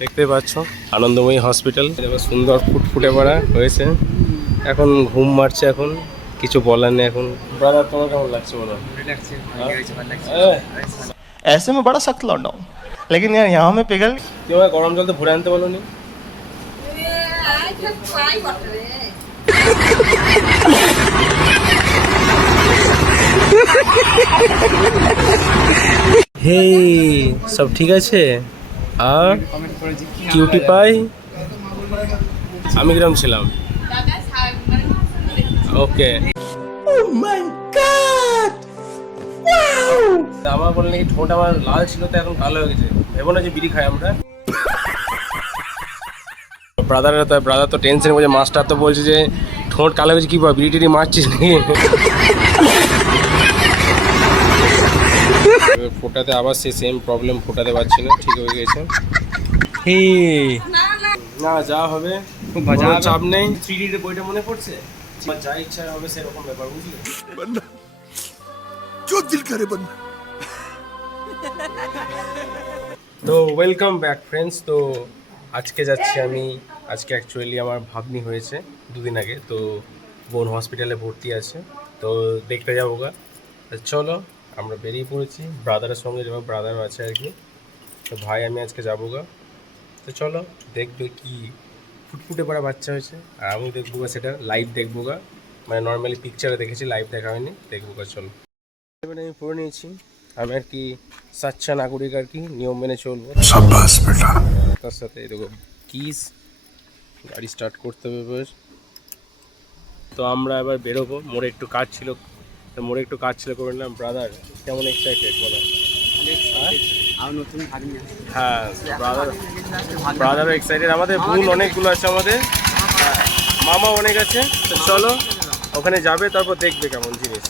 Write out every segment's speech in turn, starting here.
দেখতে পাচ্ছ আনন্দময়ী হসপিটাল, সুন্দর ফুটফুটে পড়া হয়েছে। এখন ঘুম মারছে, এখন কিছু বলার নেই। এখন ব্রাদার তোমার কেমন লাগছে বলো? ऐसे में बड़ा सख्त लौंडा हूँ, लेकिन यार यहाँ में पिघल। কেউ গরম জল তো ভরে আনতে বলো নি? হে, সব ঠিক আছে? আর কিউটি পাই, আমি কিরম ছিলাম? ওকে। আমার বলে নাকি ঠোঁট আমার লাল ছিল, তো এখন ভালো হয়ে গেছে। ভেবো না যে বিড়ি খাই আমরা। ব্রাদার তো টেনশন করছে, মাস্টার তো বলছে যে ঠোঁট কালো হয়েছে, কি বিড়ি টিড়ি মারছিস নাকি? ফোটাতে আবার সে সেম প্রবলেম, ফোটাতে পারছি না, ঠিক হয়ে গেছে। না যা হবে, খুব চাপ নেই। 3D এর বইটা মনে পড়ছে, যা ইচ্ছা হবে সেরকম ব্যাপার, বুঝলি? তো ওয়েলকাম ব্যাক ফ্রেন্ডস। তো আজকে যাচ্ছি আমি, আজকে অ্যাকচুয়ালি আমার ভাগ্নি হয়েছে দুদিন আগে, তো বোন হসপিটালে ভর্তি আছে, তো দেখতে যাবো গা। চলো আমরা বেরিয়ে পড়েছি, ব্রাদারের সঙ্গে যাবো, ব্রাদারও আছে আর কি। তো ভাই আমি আজকে যাবো গা, তো চলো দেখবে কি ফুটফুটে পড়া বাচ্চা হয়েছে। আর আমি দেখবো গা, সেটা লাইভ দেখবো গা, মানে নর্মালি পিকচারে দেখেছি, লাইভ দেখা হয়নি, দেখবো গা। চলো এবারে আমি পড়ে নিয়েছি, আমি আর কি সাচ্চা নাগরিক আর কি, নিয়ম মেনে চলবো। তার সাথে দেখো কিস, গাড়ি স্টার্ট করতে হবে এবার। তো আমরা এবার বেরোবো, মোড়ে একটু কাজ ছিল, তো মোড়ে একটু কাজ ছিল করে নিলাম। ব্রাদার কেমন এক্সাইটেড বলো? হ্যাঁ, ব্রাদারও এক্সাইটেড, আমাদের বোন অনেকগুলো আছে, আমাদের মামা অনেক আছে। তো চলো ওখানে যাবে, তারপর দেখবে কেমন জিনিস।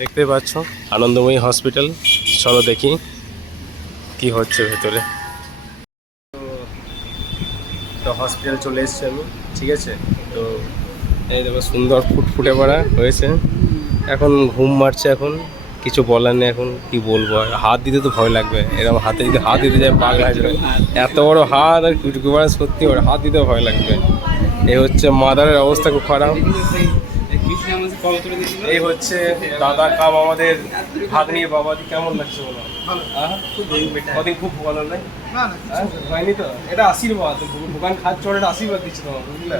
দেখতে পাচ্ছ আনন্দময়ী হসপিটাল, চলো দেখি কি হচ্ছে ভেতরে। তো হসপিটাল চলে এসছি আমি, ঠিক আছে। তো এই দেখো সুন্দর ফুটফুটে পড়া হয়েছে, এখন ঘুম মারছে, এখন কিছু বলার নেই। এখন কি বলবো, আর হাত দিতে তো ভয় লাগবে, এরকম হাতে যদি হাত দিতে যায় পাগলা হয়ে যাবে। এত বড় হাত আর কুটকু পড়া, সত্যি ওর হাত দিতে ভয় লাগবে। এই হচ্ছে মাদারের অবস্থা খুব খারাপ। এই হচ্ছে দাদা কাম আমাদের ভাগ্নি বাবা, কেমন লাগছে বলো? কদিন খুব ভালো নাই হয়নি তো, এটা আশীর্বাদ, দোকান খাচ্ছ, এটা আশীর্বাদ দিচ্ছি তোমার, বুঝলে?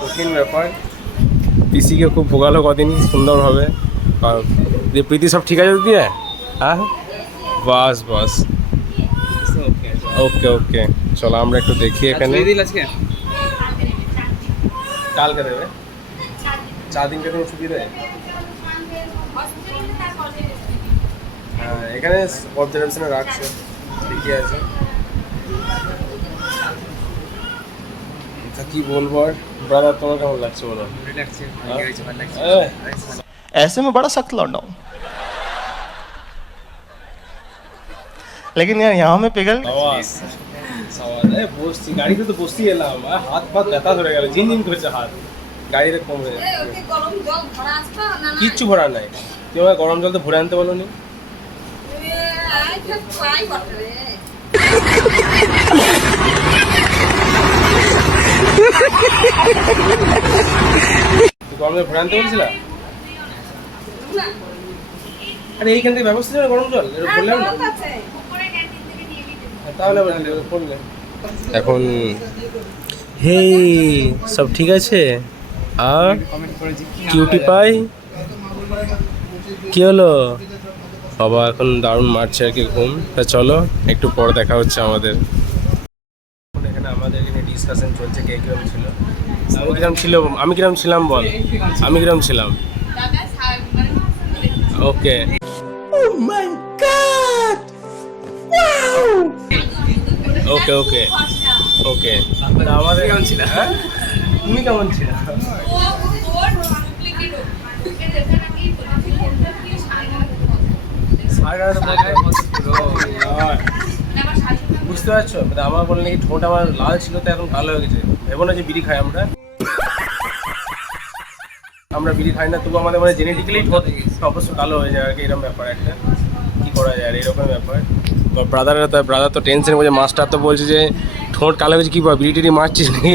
কঠিন ব্যাপার। পিসিকে খুব ভোগালো কদিন সুন্দরভাবে। আর প্রীতি সব ঠিক আছে দিয়ে? হ্যাঁ বাস বাস, ওকে ওকে। চলো আমরা একটু দেখি এখানে। কালকে দেবে 4 দিনকে তুমি ছুটি দেয়? হ্যাঁ, এখানে অবজারভেশনে রাখছে, ঠিকই আছে। কি বলবো আর, ব্রাদার তোমার কেমন লাগছে বলো? ऐसे में बड़ा सख्त लौंडा हूँ, लेकिन यार यहाँ में पिघल। বসছি গাড়িতে, তো বসতেই এলাম, হাত পাত ব্যথা ধরে গেল, ঝিনঝিন করছে হাত, গাড়িতে কমে। কিচ্ছু ভরা নাই, কেউ গরম জল তো ভরে আনতে বলো নি? গরম জল ভরে আনতে বলছিলাম। আরে এইখান থেকে ব্যবস্থা ছিল গরম জল, বললাম না তাহলে করলে। এখন হে, সব ঠিক আছে? আর কিউটি পাই, কি হলো বাবা? এখন দারুণ মারছে আর কি ঘুম। তা চলো একটু পর দেখা হচ্ছে আমাদের। এখানে আমাদের এখানে ডিসকাশন চলছে কে কিরম ছিল। আমি কিরম ছিলাম বল, আমি কিরম ছিলাম? ওকে ওকে ওকে ওকে আমাদের কেমন ছিল? হ্যাঁ তুমি কেমন ছিল? বুঝতে পারছো, আমার বলে নাকি ঠোঁট আমার লাল ছিল তো এখন কালো হয়ে গেছে। ভেবো না যে বিড়ি খাই আমরা বিড়ি খাই না, তবু আমাদের মানে জেনেটিক্যালি ঠোঁট অবশ্য কালো হয়ে যায় আর কি, এরকম ব্যাপার একটা। কি করা যায় আর এরকম ব্যাপার। ব্রাদার তো টেনশন বলছে, মাস্টার তো বলছে যে ঠোঁট কালো হয়েছে, কি বা বিড়ি টিড়ি মারছিস নাকি?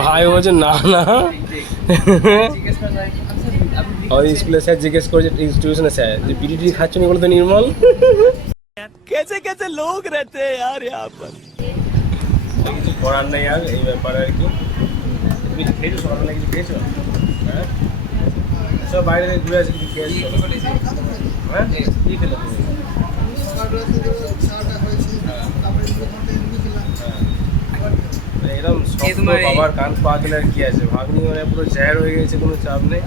ভাই বলছে না না, আমাদের স্কুলের স্যার জিজ্ঞেস করেছে, টিউশনের স্যার, যে বিড়ি টিড়ি খাচ্ছ না, এগুলো তো নির্মল। कैसे कैसे लोग रहते हैं यार यहाँ पर। কিছু করার নেই আর এই ব্যাপারে আর কি। তুমি কিছু খেয়েছো সকালবেলা, কিছু খেয়েছো? হ্যাঁ সব বাইরে থেকে ঘুরে আছে, কিছু খেয়েছো? হ্যাঁ কী খেলে তুমি? এরকম শক্ত বাবার কান পা দিলে আর কি আছে, ভাগ্নি মানে পুরো জাহের হয়ে গেছে, কোনো চাপ নেই,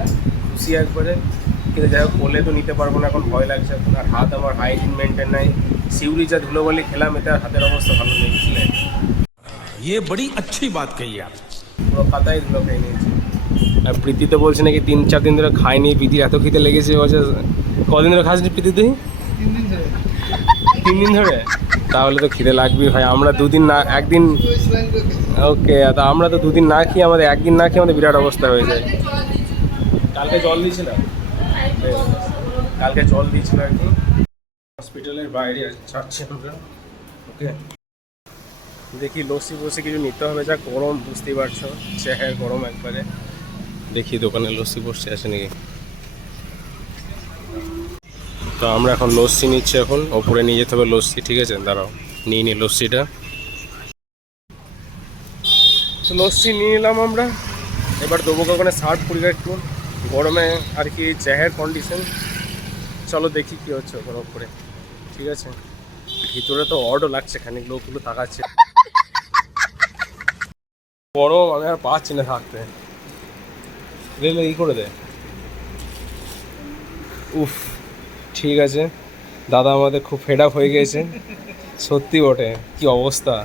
খুশি একবারে। কিন্তু যাই হোক কোলে তো নিতে পারবো না, এখন ভয় লাগছে। আর হাত আমার হাইজিন মেনটেন নাই, শিউরি যা ধুলোবালি খেলাম, এটা হাতের অবস্থা ভালো নেই, বুঝলে? ये बड़ी अच्छी बात कही आप। পুরো পাতায় ধুলো খেয়ে নিয়েছি। আর প্রীতি তো বলছে নাকি 3-4 দিন ধরে খায়নি, প্রীতির এত খিদে লেগেছে। বলছে কদিন ধরে খাসনি প্রীতি তুই? 3 দিন ধরে? তাহলে তো খিদে লাগবেই ভাই। আমরা 2 দিন না, একদিন ওকে, তা আমরা তো 2 দিন না খেয়ে, আমাদের একদিন না খেয়ে আমাদের বিরাট অবস্থা হয়ে যায়। কালকে জল দিয়েছিলাম, কালকে জল দিয়েছিল আর কি। হসপিটালের বাইরে যাচ্ছি আমরা। ওকে দেখি লস্যি বসে কিছু নিতে হবে, যা গরম বুঝতেই পারছো, চেহারা গরম একবারে। দেখি দোকানে লস্যি বসে আছে নাকি। তো আমরা এখন লস্যি নিচ্ছি, এখন ওপরে নিয়ে যেতে হবে লস্যি, ঠিক আছে? দাঁড়াও নিয়ে নিই লস্যিটা। তো লস্যি নিয়ে নিলাম আমরা, এবার দেবো ওখানে 60-20 একটু গরমে আর কি, চেহার কন্ডিশন। চলো দেখি কী হচ্ছে ওখানে ওপরে, ঠিক আছে? ভিতরে তো অডও লাগছে, খানিক লোকগুলো তাকাচ্ছে। গরম আমি আর পাচ্ছি না থাকতে, রেলে ই করে দে। উফ ঠিক আছে, দাদা আমাদের খুব ফেড আপ হয়ে গিয়েছে, সত্যি বটে, কি অবস্থা।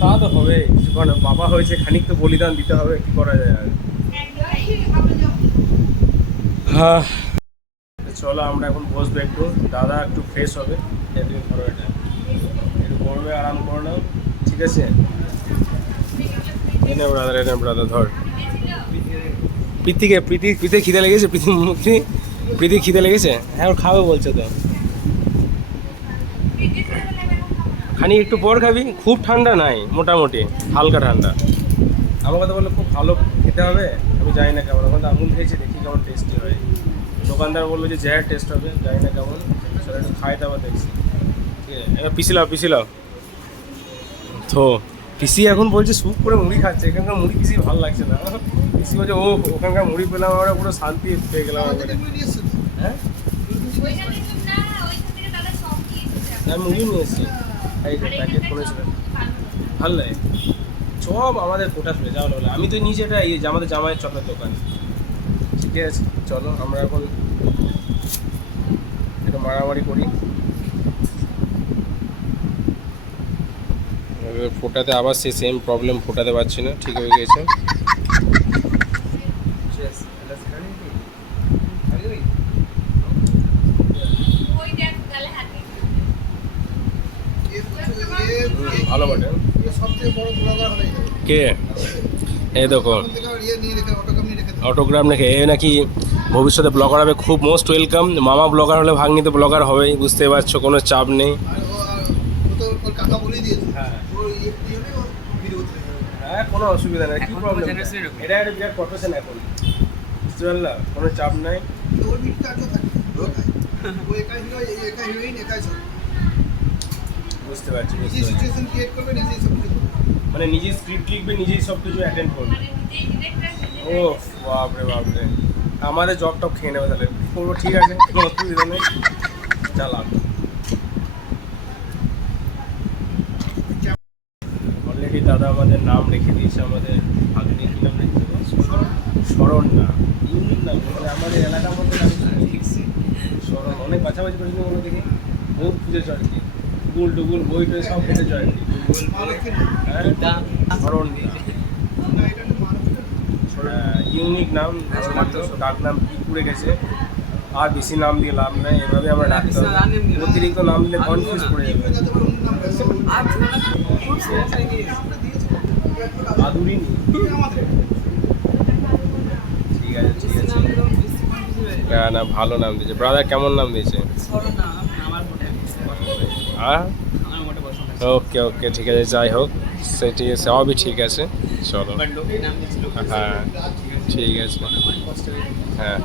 তা তো হবে, কিছুক্ষণ বাবা হয়েছে, খানিক তো বলিদান দিতে হবে, কি করা যায় আর। হ্যাঁ চলো আমরা এখন বসবো একটু, দাদা একটু ফ্রেশ হবে, এদিকে ধরো এটা একটু করবে, আরাম করে নাও, ঠিক আছে? এনে ব্রাদার ধর। প্রীতি খিদে লেগেছে, প্রীতি খিদে লেগেছে? হ্যাঁ ওর খাবে বলছে তো, খানি একটু পর খাবি, খুব ঠান্ডা নাই, মোটামুটি হালকা ঠান্ডা। আমার কথা বললো খুব ভালো খেতে হবে, আমি জানি না কেমন, এখন তো আমুল খেয়েছি, দেখি কেমন টেস্টি হয়। দোকানদার বললো যে জায়ার টেস্ট হবে, জানি না কেমন, সেটা একটু খাই তারপর দেখছি, ঠিক আছে? এবার পিছিলাও তো পিসি এখন বলছে স্যুপ করে মুড়ি খাচ্ছে, এখানকার মুড়ি পিসি ভালো লাগছে না। পিসি বলছে ও ওখানকার মুড়ি পেলাম, আমরা পুরো শান্তি পেয়ে গেলাম। হ্যাঁ আমি মুড়ি নিয়ে এসেছি, এই প্যাকেট করেছিলাম, ভালো লাগে সব আমাদের কোটা ফেলে যাওয়া বলে। আমি তো নিচে এটা এই আমাদের জামাইয়ের চপের দোকান, ঠিক আছে? চলো আমরা এখন একটু মারামারি করি। ফোটাতে আবার সে সেম প্রবলেম, ফোটাতে পারছি না, ঠিক হয়ে গেছে। ভালো বটে। কে এই দেখো অটোগ্রাফ নাকি, এ নাকি ভবিষ্যতে ব্লগার হবে, খুব মোস্ট ওয়েলকাম। মামা ব্লগার হলে ভাগ্নিতে ব্লগার হবেই, বুঝতে পারছো, কোনো চাপ নেই। হ্যাঁ কোনো অসুবিধা নেই, কি প্রবলেম, এটা একটা বিরাট প্রফেশন এখন, বুঝতে পারলা, কোনো চাপ নাই। বুঝতে পারছি, মানে নিজেই স্ক্রিপ্ট লিখবে, নিজেই সব কিছু অ্যাটেন্ড করবে। ও বাপরে, আমাদের জব টপ খেয়ে নেবে তাহলে, করবো, ঠিক আছে, কোনো অসুবিধা নেই, চালাম। দাদা আমাদের নাম রেখে দিয়েছে, আমাদের ভাগ্নে কি নাম রেখে দিয়েছে? শরণ না, ইউনিক নাম, মানে আমাদের এলাকার মধ্যে নাম লিখছি শরণ। অনেক বাছাবাছি করেছিল ওগুলো থেকে, বহুত খুঁজেছ আর কি, গুগল টুগুল বই টই সব খুঁজেছ আর কি, শরণ ইউনিক নাম, ডাক নাম পুড়ে গেছে, আর বেশি নাম দিয়ে লাভ নেই, এভাবে আমরা ডাকতে হবে, অতিরিক্ত নাম দিলে কনফিউজ পড়ে যাবে। আদুরি ঠিক আছে ঠিক আছে, না না ভালো নাম দিয়েছে। ব্রাদার কেমন নাম দিয়েছে? ওকে ওকে ঠিক আছে, যাই হোক সেটি সবই ঠিক আছে, চলো হ্যাঁ ঠিক আছে হ্যাঁ।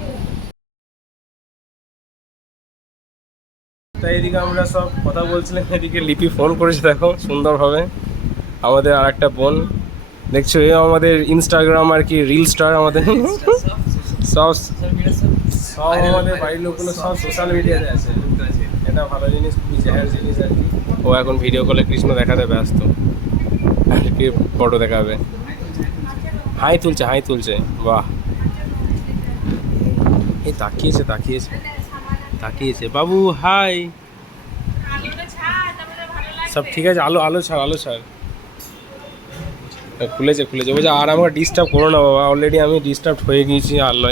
তাই এদিকে আমরা সব কথা বলছিলাম, এদিকে লিপি ফোন করেছে দেখো সুন্দরভাবে, আমাদের আর একটা বোন দেখছো, এ আমাদের ইনস্টাগ্রাম আর কি রিল স্টার, আমাদের সব সব আমাদের বাড়ির লোকগুলো সব সোশ্যাল মিডিয়াতে আছে, এটা ভালো জিনিস, খুবই জেহার জিনিস আর কি। ও এখন ভিডিও কলে কৃষ্ণ দেখাতে ব্যস্ত আর কি, ফটো দেখাবে, হাই তুলছে হাই তুলছে, বাহ এই তাকিয়েছে তাকিয়েছে তাকিয়েছে, বাবু হাই, সব ঠিক আছে, আলো আলো ছাড় আলো ছাড়, খুলেছে খুলেছে, বলছে আর আমাকে ডিস্টার্ব করো না বাবা, অলরেডি আমি ডিস্টার্ব হয়ে গিয়েছি আল্লাহ।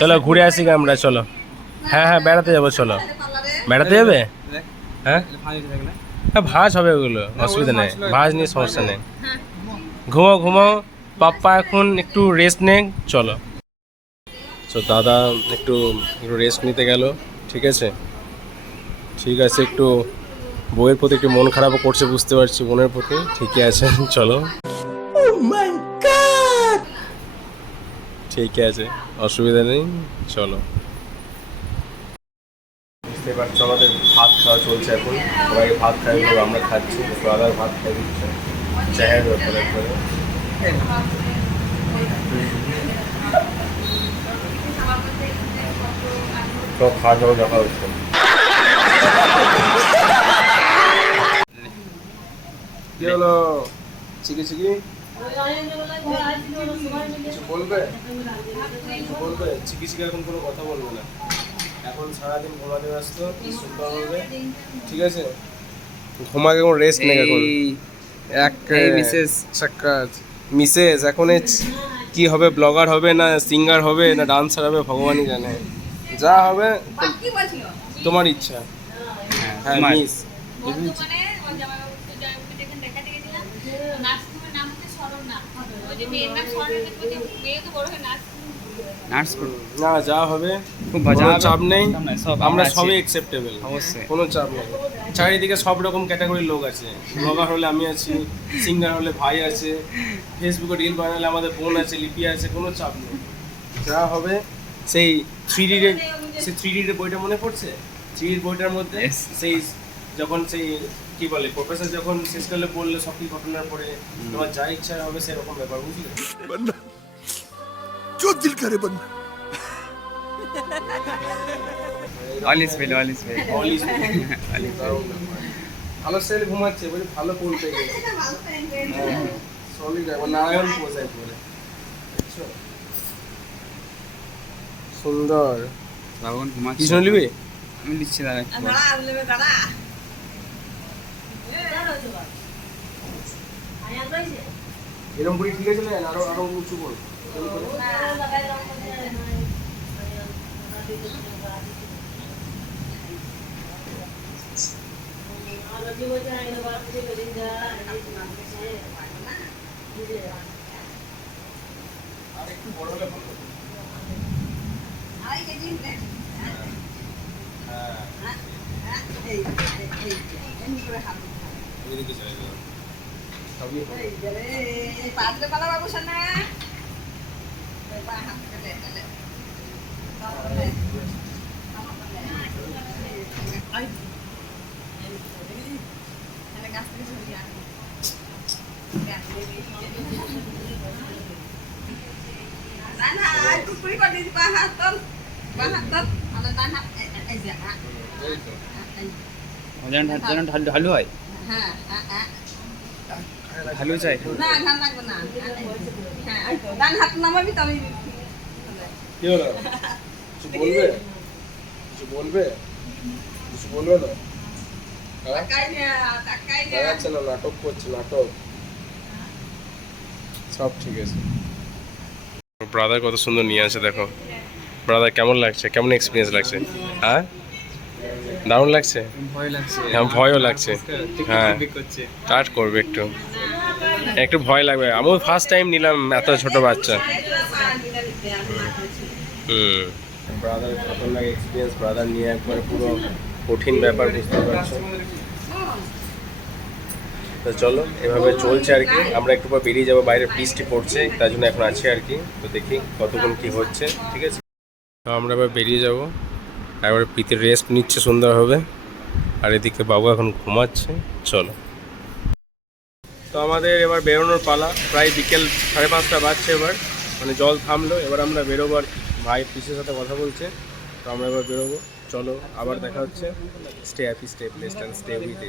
চলো ঘুরে আসি আমরা, চলো হ্যাঁ হ্যাঁ বেড়াতে যাবো, চলো বেড়াতে যাবে, হ্যাঁ হ্যাঁ ভাঁজ হবে ওগুলো, অসুবিধা নেই, ভাঁজ নিয়ে সমস্যা নেই, ঘুমাও ঘুমাও, পাপ্পা এখন একটু রেস্ট নেই, চলো। তো দাদা একটু একটু রেস্ট নিতে গেল, ঠিক আছে ঠিক আছে, একটু বইয়ের প্রতি একটু মন খারাপও করছে বুঝতে পারছি, বোনের প্রতি, ঠিকই আছে চলো, ঠিক আছে অসুবিধা নেই, চলো। বুঝতে পারছো আমাদের ভাত খাওয়া চলছে এখন, সবাই ভাত খাই, আমরা খাচ্ছি, ব্রাদার ভাত খাই দিচ্ছে, চায়ের ব্যাপার একবারে, সব খাওয়া দাওয়া দেখা হচ্ছে। কি হলো চিকি চিকি, কিছু বলবে বলবে, চিকি চিকি এখন কোনো কথা বলবে না, এখন সারাদিন ঘুমাতে ব্যস্ত, শুতে হবে, ঠিক আছে ঘুমাকে এখন রেস্ট নেই এখন, এক মিসেস এখন কি হবে, ব্লগার হবে না সিঙ্গার হবে না ডান্সার হবে ভগবানই জানে, যা হবে তোমার ইচ্ছা। হ্যাঁ মিস না যা হবে কোনো চাপ নেই, আমরা সবই অ্যাকসেপ্টেবল, কোনো চাপ নেই, চারিদিকে সব রকম ক্যাটাগরির লোক আছে, ব্লগার হলে আমি আছি, সিঙ্গার হলে ভাই আছে, ফেসবুকে রিল বানালে আমাদের বোন আছে, লিপি আছে, কোনো চাপ নেই, যা হবে সেই 3D বইটা মনে পড়ছে, 3D বইটার মধ্যে সেই যখন সেই কি বলে প্রফেসর যখন শেষকালে বললে সব কি ঘটনার পরে তোমার যা ইচ্ছা হবে সেরকম ব্যাপার, বুঝলে जो दिल करे बंदा All is well, all is well. ভালো সেল ঘুমাচ্ছে, বলি ভালো কোন পেয়ে গেছে, সলিড একবার নারায়ণ পোষায় পরে, সুন্দর। বাবন ঘুমাচ্ছে। কৃষ্ণ নিবি? আমি নিচ্ছি দাঁড়া একটু। এরকম করে ঠিক আছে না, আরো আরো উঁচু কর, আর একটু বড় হলে ভালো। এদিকে চলে যাও, সবই যেন ঢালু হয় হ্যাঁ ঢালু চাই না ধান লাগবে না হ্যাঁ এই তো ডান হাত নামাবি তবে কি হলো কিছু বলবে কিছু বলবে কিছু বলবে না তাকাই না দেখাচ্ছে না নাটক করছে নাটক সব ঠিক আছে ব্রাদার কত সুন্দর নিয়ে আছে দেখো ব্রাদার কেমন লাগছে কেমন এক্সপিরিয়েন্স লাগছে হ্যাঁ দারুণ লাগছে ভয় লাগছে হ্যাঁ ভয়ও লাগছে হ্যাঁ করছে স্টার্ট করবে একটু একটু ভয় লাগবে আমিও ফার্স্ট টাইম নিলাম এত ছোট বাচ্চা ব্রাদার খতরনাক এক্সপিরিয়েন্স ব্রাদার নিয়ে একবার পুরো কঠিন ব্যাপার বুঝতে পারছো তো চলো এভাবে চলছে আর কি আমরা একটু পর বেরিয়ে যাবো বাইরে বৃষ্টি পড়ছে তার জন্য এখন আছি আর কি তো দেখি কতক্ষণ কি হচ্ছে ঠিক আছে তো আমরা এবার বেরিয়ে যাব একবার পিতের রেস্ট নিচ্ছে সুন্দরভাবে আর এদিকে বাবু এখন ঘুমাচ্ছে চলো তো আমাদের এবার বেরোনোর পালা প্রায় বিকেল 5:30 বাজছে এবার মানে জল থামলো এবার আমরা বেরোবো আর কি। ভাই পিসের সাথে কথা বলছে তো আমরা এবার বেরোবো চলো আবার দেখা হচ্ছে stay happy stay placed and stay with